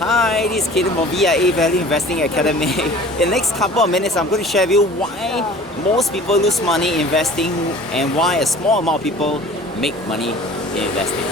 Hi, this is Cayden from VIA Value Investing Academy. In the next couple of minutes, I'm going to share with you why most people lose money investing and why a small amount of people make money in investing.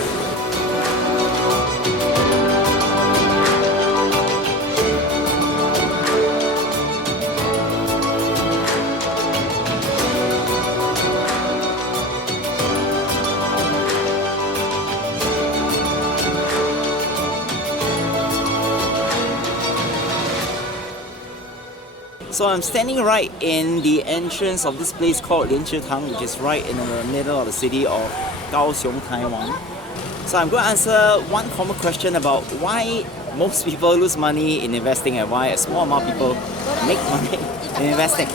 So I'm standing right in the entrance of this place called Tang, which is right in the middle of the city of Kaohsiung, Taiwan. So I'm going to answer one common question about why most people lose money in investing and why a small amount of people make money in investing.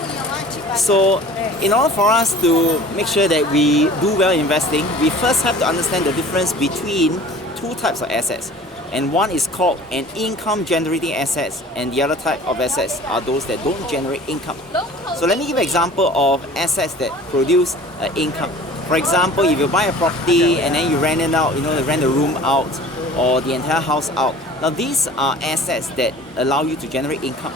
So in order for us to make sure that we do well in investing, we first have to understand the difference between two types of assets. And one is called an income generating assets, and the other type of assets are those that don't generate income. So let me give an example of assets that produce income. For example, if you buy a property and then you rent it out, rent a room out or the entire house out. Now these are assets that allow you to generate income.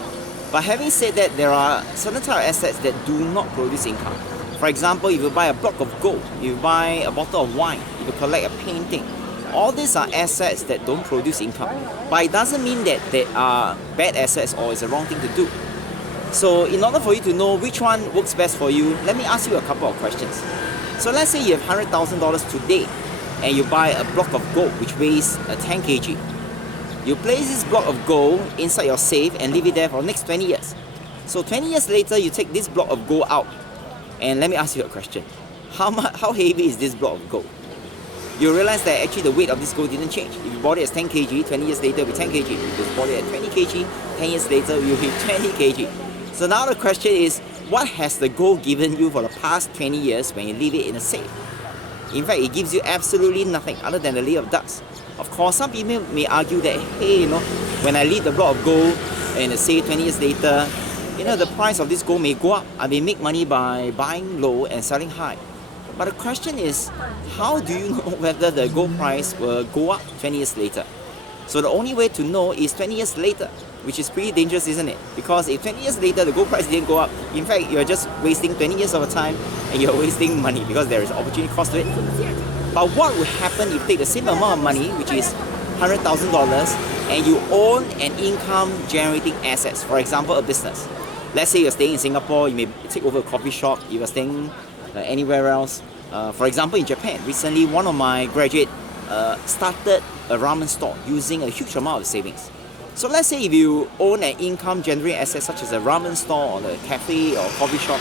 But having said that, there are certain type of assets that do not produce income. For example, if you buy a block of gold, if you buy a bottle of wine, if you collect a painting, all these are assets that don't produce income. But it doesn't mean that they are bad assets or it's the wrong thing to do. So in order for you to know which one works best for you, let me ask you a couple of questions. So let's say you have $100,000 today and you buy a block of gold which weighs 10 kg. You place this block of gold inside your safe and leave it there for the next 20 years. So 20 years later, you take this block of gold out. And let me ask you a question. How heavy is this block of gold? You realize that actually the weight of this gold didn't change. If you bought it as 10 kg, 20 years later it will be 10 kg. If you bought it at 20 kg, 10 years later it will be 20 kg. So now the question is, what has the gold given you for the past 20 years when you leave it in a safe? In fact, it gives you absolutely nothing other than a layer of dust. Of course, some people may argue that, hey, when I leave the block of gold in a safe 20 years later, the price of this gold may go up. I may make money by buying low and selling high. But the question is, how do you know whether the gold price will go up 20 years later? So the only way to know is 20 years later, which is pretty dangerous, isn't it? Because if 20 years later the gold price didn't go up, in fact, you're just wasting 20 years of your time and you're wasting money because there is opportunity cost to it. But what would happen if you take the same amount of money, which is $100,000, and you own an income generating assets, for example, a business. Let's say you're staying in Singapore, you may take over a coffee shop, if you're staying anywhere else. For example, in Japan, recently one of my graduates started a ramen store using a huge amount of savings. So let's say if you own an income generating asset such as a ramen store or a cafe or coffee shop,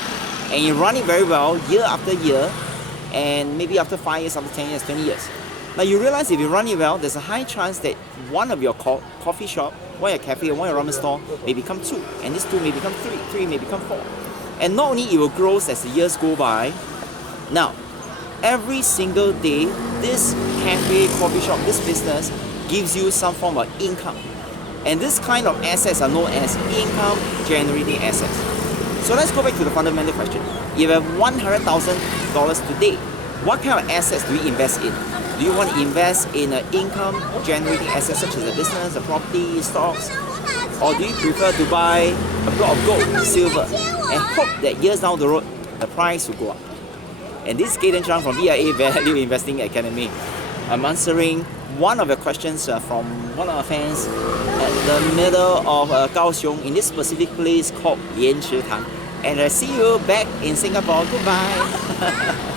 and you run it very well year after year, and maybe after 5 years, after 10 years, 20 years. Now you realize if you run it well, there's a high chance that one of your coffee shop, one your cafe or one your ramen store may become 2, and this 2 may become 3, 3 may become 4. And not only it will grow as the years go by. Now, every single day, this cafe, coffee shop, this business gives you some form of income. And this kind of assets are known as income generating assets. So let's go back to the fundamental question. If you have $100,000 today, what kind of assets do you invest in? Do you want to invest in an income generating asset such as a business, a property, stocks? Or do you prefer to buy a block of gold, silver, and hope that years down the road, the price will go up? And this is Chang from VIA Value Investing Academy. I'm answering one of the questions from one of our fans at the middle of Kaohsiung in this specific place called Tang. And I see you back in Singapore. Goodbye.